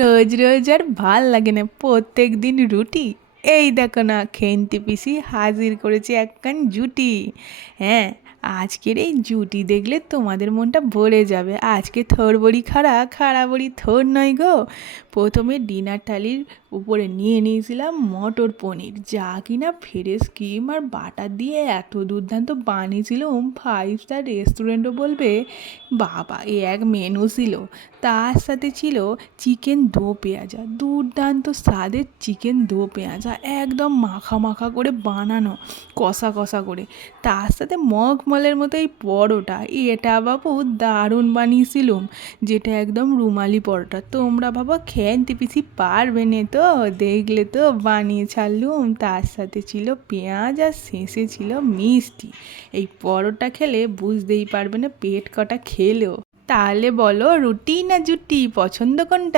রোজ রোজ আর ভাল লাগে না, প্রত্যেক দিন রুটি। এই দেখো না, খেন্তি পিসি হাজির করেছে একখান জুটি। হ্যাঁ, আজকের এই জুটি দেখলে তোমাদের মনটা ভরে যাবে। আজকে থোর বড়ি খাড়া, খাড়া বড়ি থোর নয় গো। প্রথমে ডিনার থালির উপরে নিয়ে নিয়েছিলাম মটর পনির, যা কিনা ফ্রেশ ক্রিম আর বাটার দিয়ে এত দুর্দান্ত বানিয়েছিলাম, 5 স্টার রেস্টুরেন্টও বলবে বাবা এ এক মেনু ছিল। তার সাথে ছিল চিকেন দো পেঁয়াজা, দুর্দান্ত স্বাদের চিকেন দো পেঁয়াজা, একদম মাখা মাখা করে বানানো, কষা কষা করে। তার সাথে মখমলের মতো এই পরোটা, এটা বাবু দারুণ বানিয়েছিলুম, যেটা একদম রুমালি পরোটা। তোমরা ভাবো খেতে পিসি পারবে না তো? দেখলে তো বানিয়ে ছাড়লুম। তার সাথে ছিল পেঁয়াজ আর শেষে ছিল মিষ্টি। এই পরোটা খেলে বুঝতেই পারবে না পেট কটা খেলেও। তাহলে বলো, রুটি না জুটি পছন্দ কোনটা?